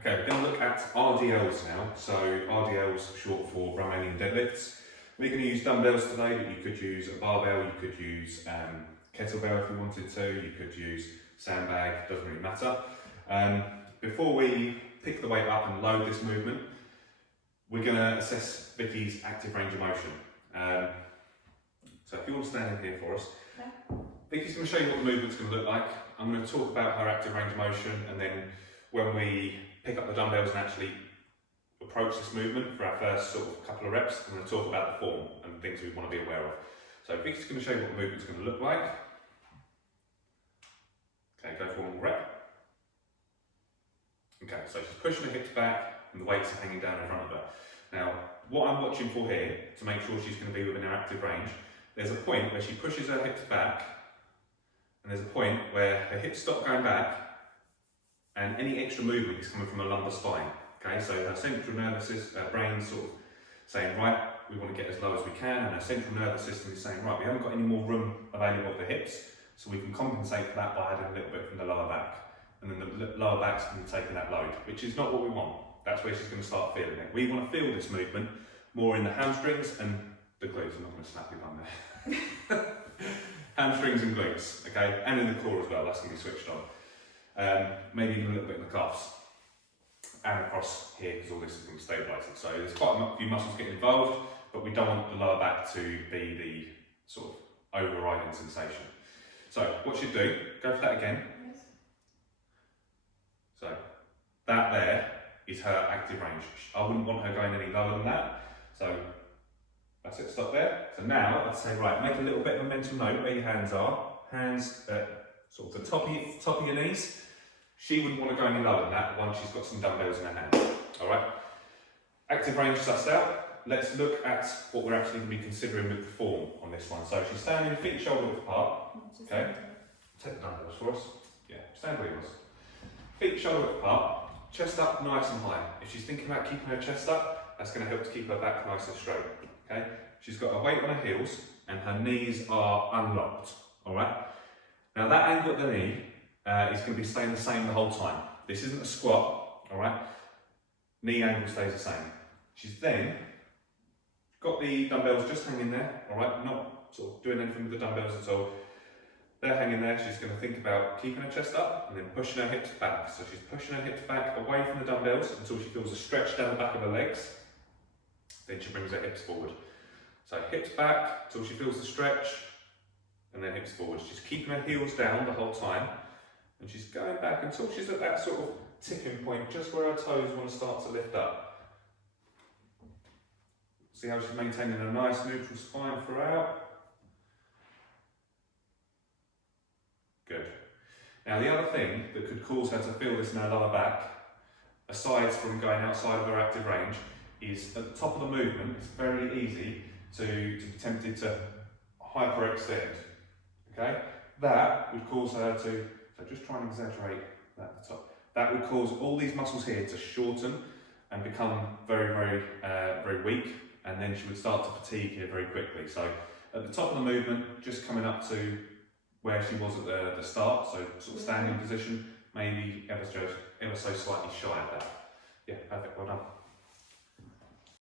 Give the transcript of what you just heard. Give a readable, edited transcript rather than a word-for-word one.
Okay, we're going to look at RDLs now. So RDLs short for Romanian deadlifts. We're going to use dumbbells today, but you could use a barbell, you could use kettlebell if you wanted to, you could use sandbag, doesn't really matter. Before we pick the weight up and load this movement, we're going to assess Vicky's active range of motion. So if you want to stand in here for us, Vicky's going to show you what the movement's going to look like. I'm going to talk about her active range of motion, and then when we pick up the dumbbells and actually approach this movement for our first sort of couple of reps, I'm going to talk about the form and things we want to be aware of. So Vicky's going to show you what the movement's going to look like. Okay, go for one more rep. Okay, so she's pushing her hips back and the weights are hanging down in front of her. Now, what I'm watching for here, to make sure she's going to be within her active range, there's a point where she pushes her hips back, and there's a point where her hips stop going back, and any extra movement is coming from a lumbar spine. Okay, so her central nervous system, brain's sort of saying, right, we want to get as low as we can, and her central nervous system is saying, right, we haven't got any more room available at the hips, so we can compensate for that by adding a little bit from the lower back. And then the lower back's going to be taking that load, which is not what we want. That's where she's going to start feeling it. We want to feel this movement more in the hamstrings and the glutes. I'm not going to slap you on there. Hamstrings and glutes, okay, and in the core as well. That's going to be switched on. Maybe even a little bit in the calves and across here, because all this is going to be stabilising. So there's quite a few muscles getting involved, but we don't want the lower back to be the sort of overriding sensation. So what she'd do, go for that again. So that there is her active range. I wouldn't want her going any lower than that. So that's it, stop there. So now I'd say, right, make a little bit of a mental note where your hands are. Hands at sort of the top of your knees. She wouldn't want to go any lower than that once she's got some dumbbells in her hand. All right. Active range sussed out. Let's look at what we're actually going to be considering with the form on this one. So she's standing feet shoulder width apart. Okay. Take the dumbbells for us. Yeah, stand where you was. Feet shoulder width apart, chest up nice and high. If she's thinking about keeping her chest up, that's going to help to keep her back nice and straight. Okay? She's got her weight on her heels and her knees are unlocked. Alright? Now that angle at the knee is going to be staying the same the whole time. This isn't a squat. Alright? Knee angle stays the same. She's then got the dumbbells just hanging there. Alright? Not sort of doing anything with the dumbbells at all. They're hanging there. She's going to think about keeping her chest up and then pushing her hips back. So she's pushing her hips back away from the dumbbells until she feels a stretch down the back of her legs. Then she brings her hips forward. So hips back until she feels the stretch, and then hips forward. She's keeping her heels down the whole time, and she's going back until she's at that sort of tipping point, just where her toes want to start to lift up. See how she's maintaining a nice neutral spine throughout. Good. Now the other thing that could cause her to feel this in her lower back, aside from going outside of her active range, is at the top of the movement, it's very easy to be tempted to hyperextend. Okay? That would cause her to, so just try and exaggerate that at the top. That would cause all these muscles here to shorten and become very weak, and then she would start to fatigue here very quickly. So at the top of the movement, just coming up to where she was at the start, so sort of standing position, maybe ever so slightly shy of that. Yeah, perfect, well done.